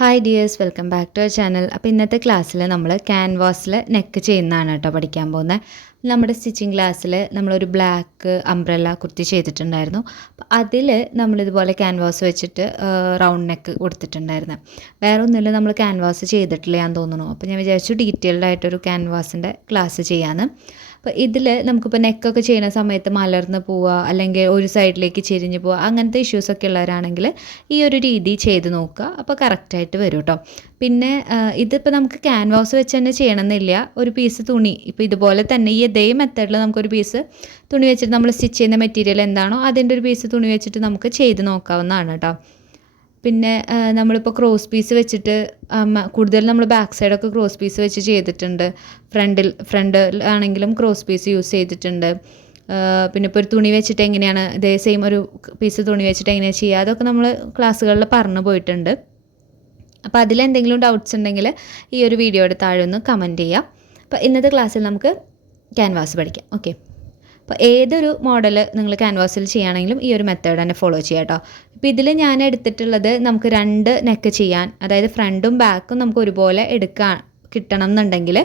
Hi dears, welcome back to our channel. അപ്പോൾ ഇന്നത്തെ ക്ലാസ്സിൽ നമ്മൾ ക്യാൻവാസിൽ നെക്ക് ചെയ്യുന്നതാണ് കേട്ടോ പഠിക്കാൻ പോകുന്നത്. നമ്മുടെ സ്റ്റിച്ചിങ് ക്ലാസ്സിൽ നമ്മളൊരു ബ്ലാക്ക് അംബ്രല്ല കുർത്തി ചെയ്തിട്ടുണ്ടായിരുന്നു. അപ്പോൾ അതിൽ നമ്മളിതുപോലെ ക്യാൻവാസ് വെച്ചിട്ട് റൗണ്ട് നെക്ക് കൊടുത്തിട്ടുണ്ടായിരുന്നു. വേറെ ഒന്നുമില്ല, നമ്മൾ ക്യാൻവാസ് ചെയ്തിട്ടില്ല ഞാൻ തോന്നുന്നു. അപ്പോൾ ഞാൻ വിചാരിച്ചു ഡീറ്റെയിൽഡ് ആയിട്ടൊരു ക്യാൻവാസിൻ്റെ ക്ലാസ് ചെയ്യാമെന്ന്. അപ്പോൾ ഇതിൽ നമുക്കിപ്പോൾ നെക്കൊക്കെ ചെയ്യുന്ന സമയത്ത് മലർന്ന് പോവുക, അല്ലെങ്കിൽ ഒരു സൈഡിലേക്ക് ചെരിഞ്ഞ് പോവുക, അങ്ങനത്തെ ഇഷ്യൂസൊക്കെ ഉള്ളവരാണെങ്കിൽ ഈ ഒരു രീതി ചെയ്ത് നോക്കുക. അപ്പോൾ കറക്റ്റായിട്ട് വരും കേട്ടോ. പിന്നെ ഇതിപ്പോൾ നമുക്ക് ക്യാൻവാസ് വെച്ച് തന്നെ ചെയ്യണമെന്നില്ല. ഒരു പീസ് തുണി ഇപ്പോൾ ഇതുപോലെ തന്നെ ഈ ഇതേ മെത്തേഡിൽ നമുക്കൊരു പീസ് തുണി വെച്ചിട്ട് നമ്മൾ സ്റ്റിച്ച് ചെയ്യുന്ന മെറ്റീരിയൽ എന്താണോ അതിൻ്റെ ഒരു പീസ് തുണി വെച്ചിട്ട് നമുക്ക് ചെയ്ത് നോക്കാവുന്നതാണ് കേട്ടോ. പിന്നെ നമ്മളിപ്പോൾ ക്രോസ് പീസ് വെച്ചിട്ട് കൂടുതൽ നമ്മൾ ബാക്ക് സൈഡൊക്കെ ക്രോസ് പീസ് വെച്ച് ചെയ്തിട്ടുണ്ട്. ഫ്രണ്ടിൽ ആണെങ്കിലും ക്രോസ് പീസ് യൂസ് ചെയ്തിട്ടുണ്ട്. പിന്നെ ഇപ്പോൾ ഒരു തുണി വെച്ചിട്ട് എങ്ങനെയാണ് ഇതേ സെയിം ഒരു പീസ് തുണി വെച്ചിട്ട് എങ്ങനെയാണ് ചെയ്യുക, അതൊക്കെ നമ്മൾ ക്ലാസ്സുകളിൽ പറഞ്ഞു പോയിട്ടുണ്ട്. അപ്പോൾ അതിലെന്തെങ്കിലും ഡൗട്ട്സ് ഉണ്ടെങ്കിൽ ഈ ഒരു വീഡിയോയുടെ താഴെ ഒന്ന് കമൻറ്റ് ചെയ്യാം. അപ്പോൾ ഇന്നത്തെ ക്ലാസ്സിൽ നമുക്ക് ക്യാൻവാസ് പഠിക്കാം. ഓക്കെ, അപ്പോൾ ഏതൊരു മോഡൽ നിങ്ങൾ ക്യാൻവാസിൽ ചെയ്യുകയാണെങ്കിലും ഈ ഒരു മെത്തേഡ് തന്നെ ഫോളോ ചെയ്യാം കേട്ടോ. ഇപ്പോൾ ഇതിൽ ഞാൻ എടുത്തിട്ടുള്ളത് നമുക്ക് 2 നെക്ക് ചെയ്യാൻ, അതായത് ഫ്രണ്ടും ബാക്കും നമുക്ക് ഒരുപോലെ കിട്ടണം എന്നുണ്ടെങ്കിൽ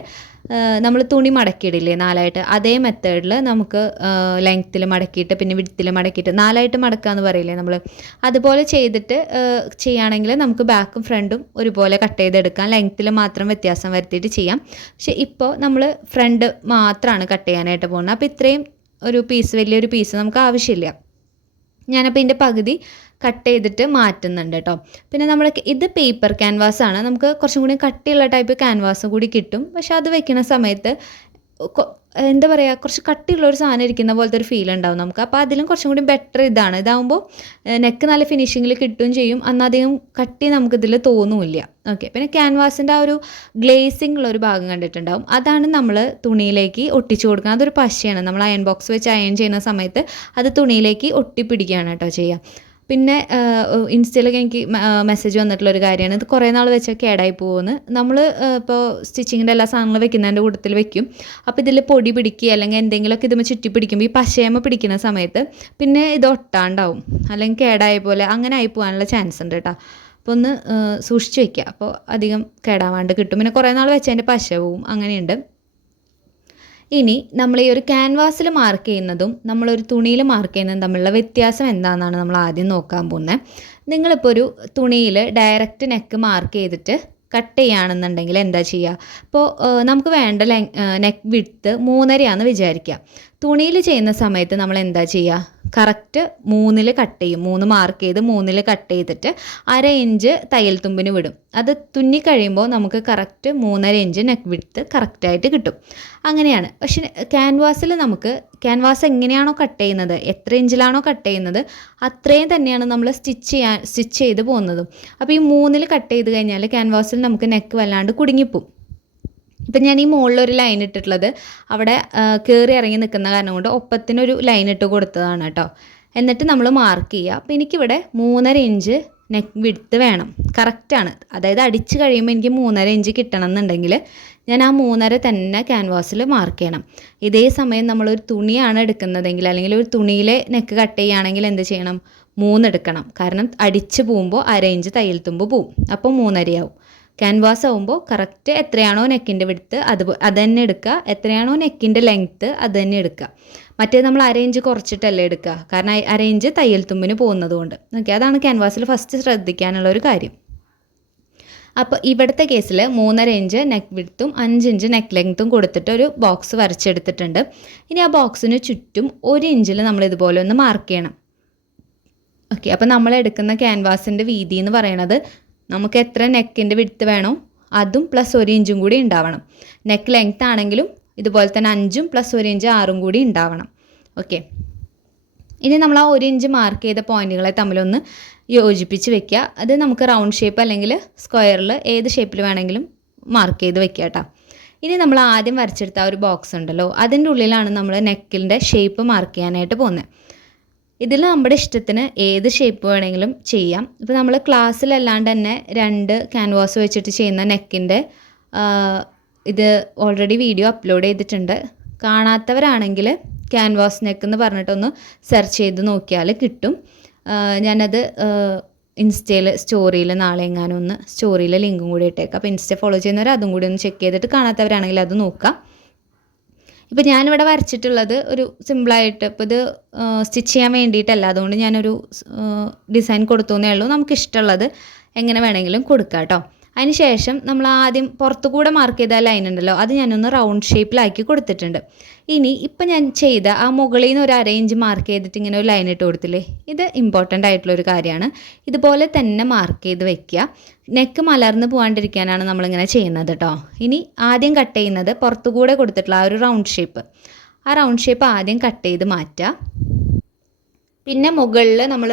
നമ്മൾ തുണി മടക്കിയിടില്ലേ 4ആയിട്ട്, അതേ മെത്തേഡിൽ നമുക്ക് ലെങ്ത്തിൽ മടക്കിയിട്ട് പിന്നെ വിഡ്ത്തിൽ മടക്കിയിട്ട് 4ആയിട്ട് മടക്കുക എന്ന് പറയില്ലേ നമ്മൾ, അതുപോലെ ചെയ്തിട്ട് ചെയ്യുകയാണെങ്കിൽ നമുക്ക് ബാക്കും ഫ്രണ്ടും ഒരുപോലെ കട്ട് ചെയ്തെടുക്കാം. ലെങ്ത്തിൽ മാത്രം വ്യത്യാസം വരുത്തിയിട്ട് ചെയ്യാം. പക്ഷേ ഇപ്പോൾ നമ്മൾ ഫ്രണ്ട് മാത്രമാണ് കട്ട് ചെയ്യാനായിട്ട് പോകുന്നത്. അപ്പോൾ ഇത്രയും ഒരു പീസ്, വലിയൊരു പീസ് നമുക്ക് ആവശ്യമില്ല. ഞാനപ്പോൾ ഇതിൻ്റെ പകുതി കട്ട് ചെയ്തിട്ട് മാറ്റുന്നുണ്ട് കേട്ടോ. പിന്നെ നമ്മൾ ഇത് പേപ്പർ ക്യാൻവാസാണ്, നമുക്ക് കുറച്ചും കൂടി കട്ടിയുള്ള ടൈപ്പ് ക്യാൻവാസും കൂടി കിട്ടും. പക്ഷെ അത് വെക്കുന്ന സമയത്ത് എന്താ പറയുക, കുറച്ച് കട്ടിയുള്ളൊരു സാധനം ഇരിക്കുന്ന പോലത്തെ ഒരു ഫീൽ ഉണ്ടാവും നമുക്ക്. അപ്പോൾ അതിലും കുറച്ചും കൂടി ബെറ്റർ ഇതാകുമ്പോൾ നെക്ക് നല്ല ഫിനിഷിങ്ങിൽ കിട്ടുകയും ചെയ്യും, അന്നധികം കട്ടി നമുക്കിതിൽ തോന്നുമില്ല. ഓക്കെ, പിന്നെ ക്യാൻവാസിൻ്റെ ആ ഒരു ഗ്ലേസിംഗ് ഉള്ളൊരു ഭാഗം കണ്ടിട്ടുണ്ടാവും, അതാണ് നമ്മൾ തുണിയിലേക്ക് ഒട്ടിച്ചു കൊടുക്കുന്നത്. അതൊരു പശയാണ്, നമ്മൾ അയൺ ബോക്സ് വെച്ച് അയൺ ചെയ്യുന്ന സമയത്ത് അത് തുണിയിലേക്ക് ഒട്ടിപ്പിടിക്കുകയാണ് കേട്ടോ ചെയ്യുക. പിന്നെ ഇൻസ്റ്റയിലൊക്കെ എനിക്ക് മെസ്സേജ് വന്നിട്ടുള്ളൊരു കാര്യമാണ്, ഇത് കുറേ നാൾ വെച്ചാൽ കേടായി പോകുമെന്ന്. നമ്മൾ ഇപ്പോൾ സ്റ്റിച്ചിങ്ങിൻ്റെ എല്ലാ സാധനങ്ങളും വെക്കുന്നതിൻ്റെ കൂട്ടത്തിൽ വെക്കും. അപ്പോൾ ഇതിൽ പൊടി പിടിക്കുക അല്ലെങ്കിൽ എന്തെങ്കിലുമൊക്കെ ഇതുമ്പോൾ ചുറ്റി പിടിക്കുമ്പോൾ ഈ പശയമ്മ പിടിക്കുന്ന സമയത്ത് പിന്നെ ഇത് ഒട്ടാണ്ടാവും, അല്ലെങ്കിൽ കേടായ പോലെ അങ്ങനെ ആയി പോകാനുള്ള ചാൻസ് ഉണ്ട് കേട്ടോ. അപ്പോൾ ഒന്ന് സൂക്ഷിച്ച് വയ്ക്കുക, അപ്പോൾ അധികം കേടാവാണ്ട് കിട്ടും. പിന്നെ കുറേ നാൾ വെച്ചതിൻ്റെ പശ പോവും, അങ്ങനെയുണ്ട്. ഇനി നമ്മൾ ഈ ഒരു ക്യാൻവാസിൽ മാർക്ക് ചെയ്യുന്നതും നമ്മളൊരു തുണിയിൽ മാർക്ക് ചെയ്യുന്നതും തമ്മിലുള്ള വ്യത്യാസം എന്താണെന്നാണ് നമ്മൾ ആദ്യം നോക്കാൻ പോകുന്നത്. നിങ്ങളിപ്പോൾ ഒരു തുണിയിൽ ഡയറക്റ്റ് നെക്ക് മാർക്ക് ചെയ്തിട്ട് കട്ട് ചെയ്യുകയാണെന്നുണ്ടെങ്കിൽ എന്താ ചെയ്യുക, ഇപ്പോൾ നമുക്ക് വേണ്ട നെക്ക് വിഡ്ത്ത് 3.5 വിചാരിക്കുക. തുണിയിൽ ചെയ്യുന്ന സമയത്ത് നമ്മൾ എന്താ ചെയ്യുക, കറക്റ്റ് 3 കട്ട് ചെയ്യും. 3 മാർക്ക് ചെയ്ത് 3 കട്ട് ചെയ്തിട്ട് 1/2 ഇഞ്ച് തയ്യൽ തുമ്പിന് വിടും. അത് തുന്നി കഴിയുമ്പോൾ നമുക്ക് കറക്റ്റ് 3.5 ഇഞ്ച് നെക്ക് വിഡ്ത്ത് കറക്റ്റായിട്ട് കിട്ടും. അങ്ങനെയാണ്. പക്ഷേ ക്യാൻവാസിൽ നമുക്ക് ക്യാൻവാസ് എങ്ങനെയാണോ കട്ട് ചെയ്യുന്നത്, എത്ര ഇഞ്ചിലാണോ കട്ട് ചെയ്യുന്നത് അത്രയും തന്നെയാണ് നമ്മൾ സ്റ്റിച്ച് ചെയ്ത് പോകുന്നതും. അപ്പോൾ ഈ 3 കട്ട് ചെയ്ത് കഴിഞ്ഞാൽ ക്യാൻവാസിൽ നമുക്ക് നെക്ക് വല്ലാണ്ട് കുടുങ്ങിപ്പോവും. ഇപ്പം ഞാൻ ഈ മുകളിലൊരു ലൈൻ ഇട്ടിട്ടുള്ളത് അവിടെ കയറി ഇറങ്ങി നിൽക്കുന്ന കാരണം കൊണ്ട് ഒപ്പത്തിനൊരു ലൈൻ ഇട്ട് കൊടുത്തതാണ് കേട്ടോ. എന്നിട്ട് നമ്മൾ മാർക്ക് ചെയ്യുക. അപ്പോൾ എനിക്കിവിടെ 3.5 ഇഞ്ച് നെക്ക് വിഡ്ത്ത് വേണം, കറക്റ്റാണ്. അതായത് അടിച്ച് കഴിയുമ്പോൾ എനിക്ക് 3.5 ഇഞ്ച് കിട്ടണം എന്നുണ്ടെങ്കിൽ ഞാൻ ആ 3.5 തന്നെ ക്യാൻവാസിൽ മാർക്ക് ചെയ്യണം. ഇതേ സമയം നമ്മളൊരു തുണിയാണ് എടുക്കുന്നതെങ്കിൽ, അല്ലെങ്കിൽ ഒരു തുണിയിലെ നെക്ക് കട്ട് ചെയ്യുകയാണെങ്കിൽ എന്ത് ചെയ്യണം, 3 എടുക്കണം. കാരണം അടിച്ച് പോകുമ്പോൾ 1/2 ഇഞ്ച് തയ്യൽ തുമ്പ് പോവും, അപ്പോൾ 3.5 ആവും. ക്യാൻവാസ് ആകുമ്പോൾ കറക്റ്റ് എത്രയാണോ നെക്കിൻ്റെ വിഡ്ത്ത് അത് തന്നെ എടുക്കുക, എത്രയാണോ നെക്കിൻ്റെ ലെങ്ത്ത് അത് തന്നെ എടുക്കുക. മറ്റേ നമ്മൾ 1/2 ഇഞ്ച് കുറച്ചിട്ടല്ലേ എടുക്കുക, കാരണം 1/2 ഇഞ്ച് തയ്യൽ തുമ്പിന് പോകുന്നത് കൊണ്ട്. ഓക്കെ, അതാണ് ക്യാൻവാസിൽ ഫസ്റ്റ് ശ്രദ്ധിക്കാനുള്ള ഒരു കാര്യം. അപ്പോൾ ഇവിടുത്തെ കേസിൽ 3.5 ഇഞ്ച് നെക്ക് വിഡ്ത്തും 5 ഇഞ്ച് നെക്ക് ലെങ്ത്തും കൊടുത്തിട്ട് ഒരു ബോക്സ് വരച്ചെടുത്തിട്ടുണ്ട്. ഇനി ആ ബോക്സിന് ചുറ്റും 1 ഇഞ്ചിൽ നമ്മൾ ഇതുപോലെ ഒന്ന് മാർക്ക് ചെയ്യണം. ഓക്കെ, അപ്പോൾ നമ്മൾ എടുക്കുന്ന ക്യാൻവാസിൻ്റെ വീതി എന്ന് പറയണത് നമുക്ക് എത്ര നെക്കിൻ്റെ വിഡ്ത്ത് വേണോ അതും പ്ലസ് 1 ഇഞ്ചും കൂടി ഉണ്ടാവണം. നെക്ക് ലെങ്ത്ത് ആണെങ്കിലും ഇതുപോലെ തന്നെ 5ഉം പ്ലസ് 1 ഇഞ്ച് 6ഉം കൂടി ഉണ്ടാവണം. ഓക്കെ, ഇനി നമ്മൾ ആ 1 ഇഞ്ച് മാർക്ക് ചെയ്ത പോയിൻറ്റുകളെ തമ്മിലൊന്ന് യോജിപ്പിച്ച് വെക്കുക. അത് നമുക്ക് റൗണ്ട് ഷേപ്പ് അല്ലെങ്കിൽ സ്ക്വയറിൽ ഏത് ഷേപ്പിൽ വേണമെങ്കിലും മാർക്ക് ചെയ്ത് വെക്കുക കേട്ടോ. ഇനി നമ്മൾ ആദ്യം വരച്ചെടുത്ത ആ ഒരു ബോക്സ് ഉണ്ടല്ലോ, അതിൻ്റെ ഉള്ളിലാണ് നമ്മൾ നെക്കിൻ്റെ ഷേപ്പ് മാർക്ക് ചെയ്യാനായിട്ട് പോകുന്നത്. ഇതിൽ നമ്മുടെ ഇഷ്ടത്തിന് ഏത് ഷേപ്പ് വേണമെങ്കിലും ചെയ്യാം. ഇപ്പോൾ നമ്മൾ ക്ലാസ്സിലല്ലാണ്ട് തന്നെ 2 ക്യാൻവാസ് വെച്ചിട്ട് ചെയ്യുന്ന നെക്കിൻ്റെ ഇത് ഓൾറെഡി വീഡിയോ അപ്ലോഡ് ചെയ്തിട്ടുണ്ട്. കാണാത്തവരാണെങ്കിൽ ക്യാൻവാസ് നെക്ക് എന്ന് പറഞ്ഞിട്ടൊന്ന് സെർച്ച് ചെയ്ത് നോക്കിയാൽ കിട്ടും. ഞാനത് ഇൻസ്റ്റയിൽ സ്റ്റോറിയിൽ നാളെ എങ്ങാനും ഒന്ന് സ്റ്റോറിയിൽ ലിങ്കും കൂടി ഇട്ടേക്കാം. അപ്പോൾ ഇൻസ്റ്റ ഫോളോ ചെയ്യുന്നവർ അതും കൂടി ഒന്ന് ചെക്ക് ചെയ്തിട്ട് കാണാത്തവരാണെങ്കിൽ അത് നോക്കാം. ഇപ്പോൾ ഞാനിവിടെ വരച്ചിട്ടുള്ളത് ഒരു സിമ്പിളായിട്ട്, ഇപ്പോൾ ഇത് സ്റ്റിച്ച് ചെയ്യാൻ വേണ്ടിയിട്ടല്ല, അതുകൊണ്ട് ഞാനൊരു ഡിസൈൻ കൊടുത്തുവെന്നേ ഉള്ളൂ. നമുക്കിഷ്ടമുള്ളത് എങ്ങനെ വേണമെങ്കിലും കൊടുക്കാം കേട്ടോ. അതിന് ശേഷം നമ്മൾ ആദ്യം പുറത്തു കൂടെ മാർക്ക് ചെയ്ത ലൈൻ ഉണ്ടല്ലോ, അത് ഞാനൊന്ന് റൗണ്ട് ഷേപ്പിലാക്കി കൊടുത്തിട്ടുണ്ട്. ഇനി ഇപ്പം ഞാൻ ചെയ്ത ആ മുകളിൽ നിന്ന് ഒരു അരയിഞ്ച് മാർക്ക് ചെയ്തിട്ട് ഇങ്ങനെ ഒരു ലൈൻ ഇട്ട് കൊടുത്തില്ലേ, ഇത് ഇമ്പോർട്ടൻ്റ് ആയിട്ടുള്ളൊരു കാര്യമാണ്. ഇതുപോലെ തന്നെ മാർക്ക് ചെയ്ത് വെക്കുക. നെക്ക് മലർന്ന് പോകാണ്ടിരിക്കാനാണ് നമ്മളിങ്ങനെ ചെയ്യുന്നത് കേട്ടോ. ഇനി ആദ്യം കട്ട് ചെയ്യുന്നത് പുറത്തു കൂടെ കൊടുത്തിട്ടുള്ള ആ ഒരു റൗണ്ട് ഷേപ്പ്, ആ റൗണ്ട് ഷേപ്പ് ആദ്യം കട്ട് ചെയ്ത് മാറ്റുക. പിന്നെ മുകളിൽ നമ്മൾ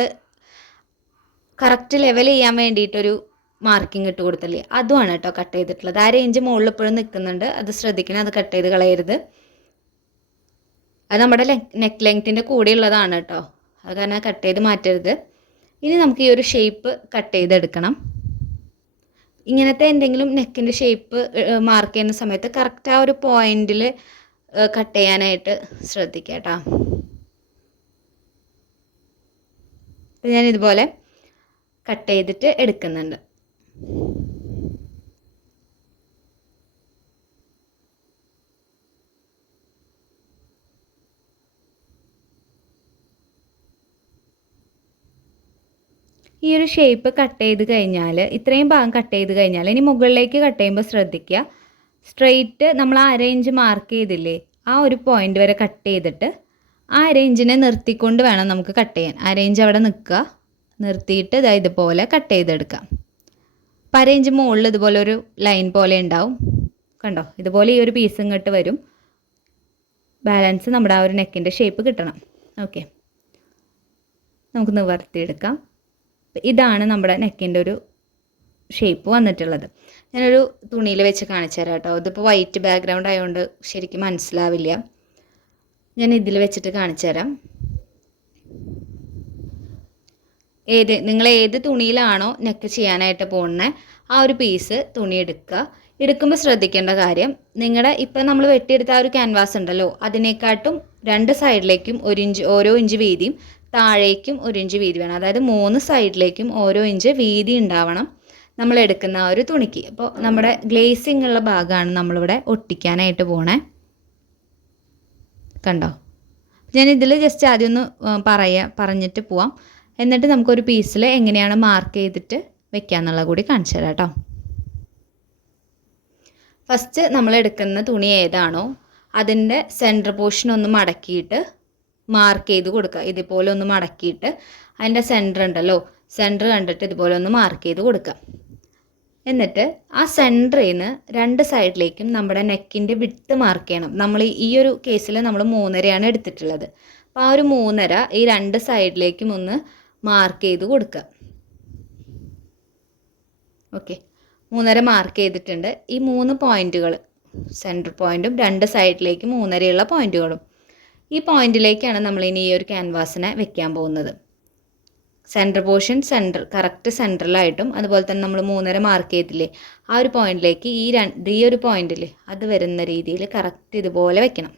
കറക്റ്റ് ലെവൽ ചെയ്യാൻ വേണ്ടിയിട്ടൊരു മാർക്കിംഗ് ഇട്ട് കൊടുത്തല്ലേ, അതുമാണ് കേട്ടോ കട്ട് ചെയ്തിട്ടുള്ളത്. ആ റേഞ്ച് മുകളിൽ ഇപ്പോഴും നിൽക്കുന്നുണ്ട്, അത് ശ്രദ്ധിക്കണം, അത് കട്ട് ചെയ്ത് കളയരുത്. അത് നമ്മുടെ നെക്ക് ലെങ്ത്തിൻ്റെ കൂടെയുള്ളതാണ് കേട്ടോ, അത് കാരണം കട്ട് ചെയ്ത് മാറ്റരുത്. ഇനി നമുക്ക് ഈ ഒരു ഷേപ്പ് കട്ട് ചെയ്തെടുക്കണം. ഇങ്ങനത്തെ എന്തെങ്കിലും നെക്കിൻ്റെ ഷേപ്പ് മാർക്ക് ചെയ്യുന്ന സമയത്ത് കറക്റ്റ് ആ ഒരു പോയിന്റിൽ കട്ട് ചെയ്യാനായിട്ട് ശ്രദ്ധിക്കുക കേട്ടോ. ഞാനിതുപോലെ കട്ട് ചെയ്തിട്ട് എടുക്കുന്നുണ്ട്. ഈ ഒരു ഷേപ്പ് കട്ട് ചെയ്ത് കഴിഞ്ഞാൽ, ഇത്രയും ഭാഗം കട്ട് ചെയ്ത് കഴിഞ്ഞാൽ ഇനി മുകളിലേക്ക് കട്ട് ചെയ്യുമ്പോൾ ശ്രദ്ധിക്കുക, സ്ട്രെയിറ്റ് നമ്മൾ ആ അരയിഞ്ച് മാർക്ക് ചെയ്തില്ലേ, ആ ഒരു പോയിന്റ് വരെ കട്ട് ചെയ്തിട്ട് ആ അരയിഞ്ചിനെ നിർത്തിക്കൊണ്ട് വേണം നമുക്ക് കട്ട് ചെയ്യാൻ. അരയിഞ്ച് അവിടെ നിൽക്കുക, നിർത്തിയിട്ട് ഇതുപോലെ കട്ട് ചെയ്തെടുക്കാം. അപ്പം അരയിഞ്ച് മുകളിൽ ഇതുപോലെ ഒരു ലൈൻ പോലെ ഉണ്ടാവും കണ്ടോ, ഇതുപോലെ ഈ ഒരു പീസ് ഇങ്ങോട്ട് വരും. ബാലൻസ് നമ്മുടെ ആ ഒരു നെക്കിൻ്റെ ഷേപ്പ് കിട്ടണം. ഓക്കെ, നമുക്ക് നിവർത്തിയെടുക്കാം. ഇതാണ് നമ്മുടെ നെക്കിൻ്റെ ഒരു ഷേപ്പ് വന്നിട്ടുള്ളത്. ഞാനൊരു തുണിയിൽ വെച്ച് കാണിച്ചു തരാം കേട്ടോ. ഇതിപ്പോൾ വൈറ്റ് ബാക്ക്ഗ്രൗണ്ട് ആയതുകൊണ്ട് ശരിക്കും മനസ്സിലാവില്ല, ഞാൻ ഇതിൽ വെച്ചിട്ട് കാണിച്ചു തരാം. നിങ്ങൾ ഏത് തുണിയിലാണോ നെക്ക് ചെയ്യാനായിട്ട് പോകുന്നത് ആ ഒരു പീസ് തുണി എടുക്കുക. എടുക്കുമ്പോൾ ശ്രദ്ധിക്കേണ്ട കാര്യം, നിങ്ങളുടെ ഇപ്പം നമ്മൾ വെട്ടിയെടുത്ത ആ ഒരു ക്യാൻവാസ് ഉണ്ടല്ലോ, അതിനെക്കാട്ടും 2 സൈഡിലേക്കും 1 ഇഞ്ച്, ഓരോ ഇഞ്ച് വീതിയും താഴേക്കും 1 ഇഞ്ച് വീതി വേണം. അതായത് 3 സൈഡിലേക്കും ഓരോ ഇഞ്ച് വീതി ഉണ്ടാവണം നമ്മൾ എടുക്കുന്ന ആ ഒരു തുണിക്ക്. അപ്പോൾ നമ്മുടെ ഗ്ലേസിംഗ് ഉള്ള ഭാഗമാണ് നമ്മളിവിടെ ഒട്ടിക്കാനായിട്ട് പോണേ. കണ്ടോ, ഞാൻ ഇതിൽ ജസ്റ്റ് ആദ്യം ഒന്ന് പറഞ്ഞിട്ട് പോവാം, എന്നിട്ട് നമുക്കൊരു പീസിൽ എങ്ങനെയാണ് മാർക്ക് ചെയ്തിട്ട് വെക്കാന്നുള്ളത് കൂടി കാണിച്ചു തരാം കേട്ടോ. ഫസ്റ്റ് നമ്മൾ എടുക്കുന്ന തുണി ഏതാണോ അതിൻ്റെ സെൻറ്റർ പോർഷൻ ഒന്ന് മടക്കിയിട്ട് മാർക്ക് ചെയ്ത് കൊടുക്കുക. ഇതുപോലെ ഒന്ന് മടക്കിയിട്ട് അതിൻ്റെ സെൻറ്റർ ഉണ്ടല്ലോ, സെൻറ്റർ കണ്ടിട്ട് ഇതുപോലെ ഒന്ന് മാർക്ക് ചെയ്ത് കൊടുക്കുക. എന്നിട്ട് ആ സെൻറ്ററിൽ നിന്ന് 2 സൈഡിലേക്കും നമ്മുടെ നെക്കിൻ്റെ വിഡ്ത്ത് മാർക്ക് ചെയ്യണം. നമ്മൾ ഈ ഒരു കേസിൽ നമ്മൾ 3.5 എടുത്തിട്ടുള്ളത്. അപ്പോൾ ആ ഒരു 3.5 ഈ 2 സൈഡിലേക്കും ഒന്ന് മാർക്ക് ചെയ്ത് കൊടുക്കുക. ഓക്കെ, 3.5 മാർക്ക് ചെയ്തിട്ടുണ്ട്. ഈ 3 പോയിൻറ്റുകൾ, സെൻറ്റർ പോയിൻറ്റും 2 സൈഡിലേക്ക് 3.5 പോയിൻറ്റുകളും, ഈ പോയിൻറ്റിലേക്കാണ് നമ്മളിനി ഈ ഒരു ക്യാൻവാസിനെ വെക്കാൻ പോകുന്നത്. സെൻറ്റർ പോർഷൻ കറക്റ്റ് സെൻറ്ററിലായിട്ടും, അതുപോലെ തന്നെ നമ്മൾ 3.5 മാർക്ക് ചെയ്തില്ലേ ആ ഒരു പോയിൻറ്റിലേക്ക് ഈ ഒരു പോയിൻറ്റിൽ അത് വരുന്ന രീതിയിൽ കറക്റ്റ് ഇതുപോലെ വെക്കണം.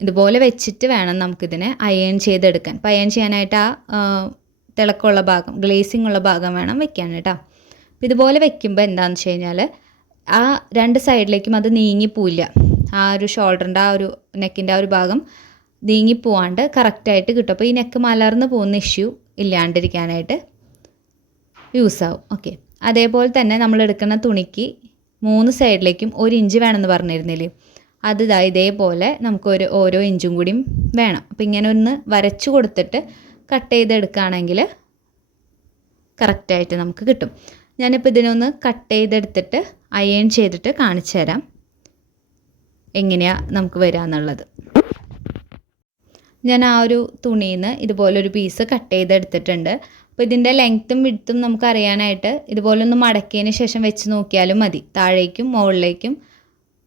ഇതുപോലെ വെച്ചിട്ട് വേണം നമുക്കിതിനെ അയൺ ചെയ്തെടുക്കാൻ. അപ്പോൾ അയൺ ചെയ്യാനായിട്ട് ആ തിളക്കമുള്ള ഭാഗം, ഗ്ലേസിംഗ് ഉള്ള ഭാഗം വേണം വെക്കാൻ കേട്ടോ. അപ്പോൾ ഇതുപോലെ വെക്കുമ്പോൾ എന്താണെന്ന് വെച്ച് കഴിഞ്ഞാൽ ആ 2 സൈഡിലേക്കും അത് നീങ്ങിപ്പോവില്ല. ആ ഒരു ഷോൾഡറിൻ്റെ ആ ഒരു നെക്കിൻ്റെ ആ ഒരു ഭാഗം നീങ്ങിപ്പോവാണ്ട് കറക്റ്റായിട്ട് കിട്ടും. അപ്പോൾ ഈ നെക്ക് മലർന്ന് പോകുന്ന ഇഷ്യൂ ഇല്ലാണ്ടിരിക്കാനായിട്ട് യൂസ് ആവും. ഓക്കെ, അതേപോലെ തന്നെ നമ്മൾ എടുക്കുന്ന തുണിക്ക് 3 സൈഡിലേക്കും 1 ഇഞ്ച് വേണമെന്ന് പറഞ്ഞിരുന്നില്ലേ, അത് ഇതേപോലെ നമുക്ക് ഓരോ ഇഞ്ചും കൂടിയും വേണം. അപ്പോൾ ഇങ്ങനെ ഒന്ന് വരച്ചു കൊടുത്തിട്ട് കട്ട് ചെയ്തെടുക്കുകയാണെങ്കിൽ കറക്റ്റായിട്ട് നമുക്ക് കിട്ടും. ഞാനിപ്പോൾ ഇതിനൊന്ന് കട്ട് ചെയ്തെടുത്തിട്ട് അയൺ ചെയ്തിട്ട് കാണിച്ചു തരാം എങ്ങനെയാണ് നമുക്ക് വരിക എന്നുള്ളത്. ഞാൻ ആ ഒരു തുണിയിൽ നിന്ന് ഇതുപോലൊരു പീസ് കട്ട് ചെയ്തെടുത്തിട്ടുണ്ട്. അപ്പോൾ ഇതിൻ്റെ ലെങ്ത്തും വിഡ്ത്തും നമുക്ക് അറിയാനായിട്ട് ഇതുപോലൊന്ന് മടക്കിയതിന് ശേഷം വെച്ച് നോക്കിയാലും മതി. താഴേക്കും മുകളിലേക്കും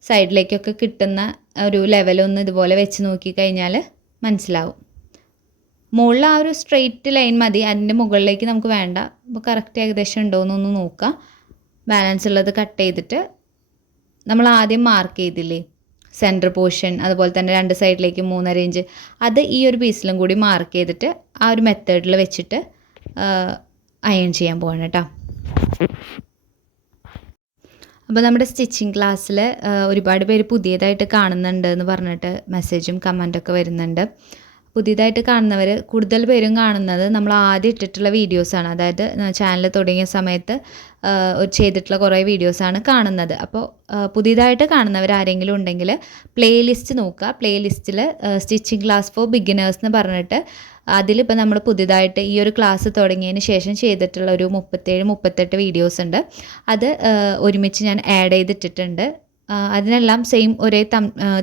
സൈഡിലേക്കൊക്കെ കിട്ടുന്ന ഒരു ലെവലൊന്ന് ഇതുപോലെ വെച്ച് നോക്കിക്കഴിഞ്ഞാൽ മനസ്സിലാവും. മുകളിൽ ആ ഒരു സ്ട്രെയിറ്റ് ലൈൻ മതി, അതിൻ്റെ മുകളിലേക്ക് നമുക്ക് വേണ്ട. അപ്പോൾ കറക്റ്റ് ഏകദേശം ഉണ്ടോയെന്നൊന്ന് നോക്കുക. ബാലൻസ് ഉള്ളത് കട്ട് ചെയ്തിട്ട് നമ്മൾ ആദ്യം മാർക്ക് ചെയ്തില്ലേ സെൻറ്റർ പോർഷൻ, അതുപോലെ തന്നെ 2 സൈഡിലേക്ക് 3.5 ഇഞ്ച്, അത് ഈ ഒരു പീസിലും കൂടി മാർക്ക് ചെയ്തിട്ട് ആ ഒരു മെത്തേഡിൽ വെച്ചിട്ട് അയൺ ചെയ്യാൻ പോവാണ് കേട്ടോ. അപ്പോൾ നമ്മുടെ സ്റ്റിച്ചിങ് ക്ലാസ്സിൽ ഒരുപാട് പേര് പുതിയതായിട്ട് കാണുന്നുണ്ട് എന്ന് പറഞ്ഞിട്ട് മെസ്സേജും കമൻറ്റൊക്കെ വരുന്നുണ്ട്. പുതിയതായിട്ട് കാണുന്നവർ കൂടുതൽ പേരും കാണുന്നത് നമ്മൾ ആദ്യം ഇട്ടിട്ടുള്ള വീഡിയോസാണ്. അതായത് ചാനൽ തുടങ്ങിയ സമയത്ത് ചെയ്തിട്ടുള്ള കുറേ വീഡിയോസാണ് കാണുന്നത്. അപ്പോൾ പുതിയതായിട്ട് കാണുന്നവർ ആരെങ്കിലും ഉണ്ടെങ്കിൽ പ്ലേലിസ്റ്റ് നോക്കുക. പ്ലേലിസ്റ്റിൽ സ്റ്റിച്ചിങ് ക്ലാസ് ഫോർ ബിഗിനേഴ്സ് എന്ന് പറഞ്ഞിട്ട് അതിലിപ്പോൾ നമ്മൾ പുതിയതായിട്ട് ഈ ഒരു ക്ലാസ് തുടങ്ങിയതിന് ശേഷം ചെയ്തിട്ടുള്ള ഒരു 37-38 വീഡിയോസ് ഉണ്ട്. അത് ഒരുമിച്ച് ഞാൻ ആഡ് ചെയ്തിട്ടിട്ടുണ്ട്. അതിനെല്ലാം സെയിം ഒരേ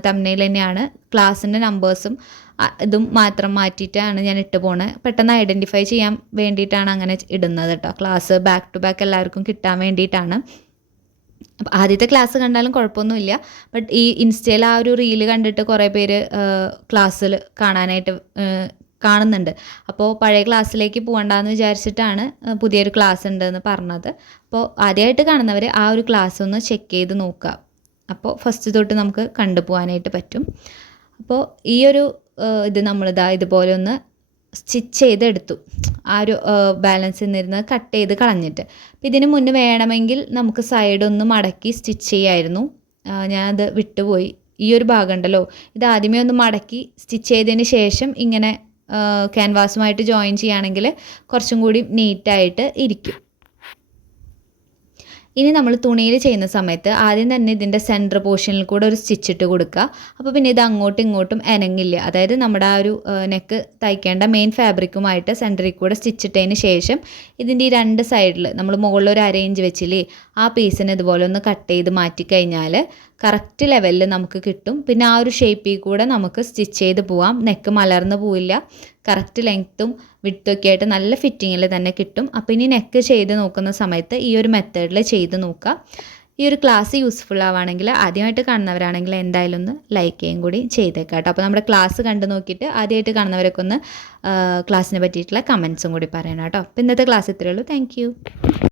തംബ്നെയിൽ തന്നെയാണ്. ക്ലാസ്സിൻ്റെ നമ്പേഴ്സും ഇതും മാത്രം മാറ്റിയിട്ടാണ് ഞാൻ ഇട്ട് പോണത്. പെട്ടെന്ന് ഐഡൻറ്റിഫൈ ചെയ്യാൻ വേണ്ടിയിട്ടാണ് അങ്ങനെ ഇടുന്നത് കേട്ടോ. ക്ലാസ് ബാക്ക് ടു ബാക്ക് എല്ലാവർക്കും കിട്ടാൻ വേണ്ടിയിട്ടാണ്. അപ്പോൾ ആദ്യത്തെ ക്ലാസ് കണ്ടാലും കുഴപ്പമൊന്നുമില്ല. ബട്ട് ഈ ഇൻസ്റ്റയിൽ ആ ഒരു റീല് കണ്ടിട്ട് കുറേ പേര് ക്ലാസ്സിൽ കാണാനായിട്ട് കാണുന്നുണ്ട്. അപ്പോൾ പഴയ ക്ലാസ്സിലേക്ക് പോകണ്ടെന്ന് വിചാരിച്ചിട്ടാണ് പുതിയൊരു ക്ലാസ് ഉണ്ടെന്ന് പറഞ്ഞത്. അപ്പോൾ ആദ്യമായിട്ട് കാണുന്നവർ ആ ഒരു ക്ലാസ് ഒന്ന് ചെക്ക് ചെയ്ത് നോക്കുക. അപ്പോൾ ഫസ്റ്റ് തൊട്ട് നമുക്ക് കണ്ടുപോകാനായിട്ട് പറ്റും. അപ്പോൾ ഈ ഒരു ഇത് നമ്മളിതാ ഇതുപോലെ ഒന്ന് സ്റ്റിച്ച് ചെയ്തെടുത്തു. ആ ഒരു ബാലൻസ് നിന്നിരുന്ന് കട്ട് ചെയ്ത് കളഞ്ഞിട്ട്. അപ്പോൾ ഇതിന് മുന്നേ വേണമെങ്കിൽ നമുക്ക് സൈഡൊന്ന് മടക്കി സ്റ്റിച്ച് ചെയ്യായിരുന്നു. ഞാനത് വിട്ടുപോയി. ഈ ഒരു ഭാഗം ഉണ്ടല്ലോ, ഇത് ആദ്യമേ ഒന്ന് മടക്കി സ്റ്റിച്ച് ചെയ്തതിന് ശേഷം ഇങ്ങനെ ക്യാൻവാസുമായിട്ട് ജോയിൻ ചെയ്യുകയാണെങ്കിൽ കുറച്ചും കൂടി നീറ്റായിട്ട് ഇരിക്കും. ഇനി നമ്മൾ തുണിയിൽ ചെയ്യുന്ന സമയത്ത് ആദ്യം തന്നെ ഇതിൻ്റെ സെൻറ്റർ പോർഷനിൽ കൂടെ ഒരു സ്റ്റിച്ച് ഇട്ട് കൊടുക്കുക. അപ്പോൾ പിന്നെ ഇത് അങ്ങോട്ടും ഇങ്ങോട്ടും അനങ്ങില്ല. അതായത് നമ്മുടെ ആ ഒരു നെക്ക് തയ്ക്കേണ്ട മെയിൻ ഫാബ്രിക്കുമായിട്ട് സെൻറ്ററിൽ കൂടെ സ്റ്റിച്ച് ഇട്ടതിന് ശേഷം ഇതിൻ്റെ ഈ രണ്ട് സൈഡിൽ നമ്മൾ മുകളിൽ ഒരു അരയിഞ്ച് വെച്ചില്ലേ, ആ പീസിന് ഇതുപോലെ ഒന്ന് കട്ട് ചെയ്ത് മാറ്റിക്കഴിഞ്ഞാൽ കറക്റ്റ് ലെവലിൽ നമുക്ക് കിട്ടും. പിന്നെ ആ ഒരു ഷേപ്പിൽ കൂടെ നമുക്ക് സ്റ്റിച്ച് ചെയ്ത് പോവാം. നെക്ക് മലർന്ന് പോവില്ല. കറക്റ്റ് ലെങ്ത്തും വിഡ്ത്തൊക്കെ ആയിട്ട് നല്ല ഫിറ്റിങ്ങിൽ തന്നെ കിട്ടും. അപ്പോൾ ഇനി നെക്ക് ചെയ്ത് നോക്കുന്ന സമയത്ത് ഈ ഒരു മെത്തേഡിൽ ചെയ്ത് നോക്കുക. ഈ ഒരു ക്ലാസ് യൂസ്ഫുൾ ആവുകയാണെങ്കിൽ ആദ്യമായിട്ട് കാണുന്നവരാണെങ്കിൽ എന്തായാലും ഒന്ന് ലൈക്ക് ചെയ്യുകയും കൂടി ചെയ്തേക്കാം കേട്ടോ. അപ്പോൾ നമ്മുടെ ക്ലാസ് കണ്ടു നോക്കിയിട്ട് ആദ്യമായിട്ട് കാണുന്നവരൊക്കെ ഒന്ന് ക്ലാസ്സിനെ പറ്റിയിട്ടുള്ള കമൻസും കൂടി പറയണം കേട്ടോ. അപ്പോൾ ഇന്നത്തെ ക്ലാസ് ഇത്രയേ ഉള്ളൂ. താങ്ക്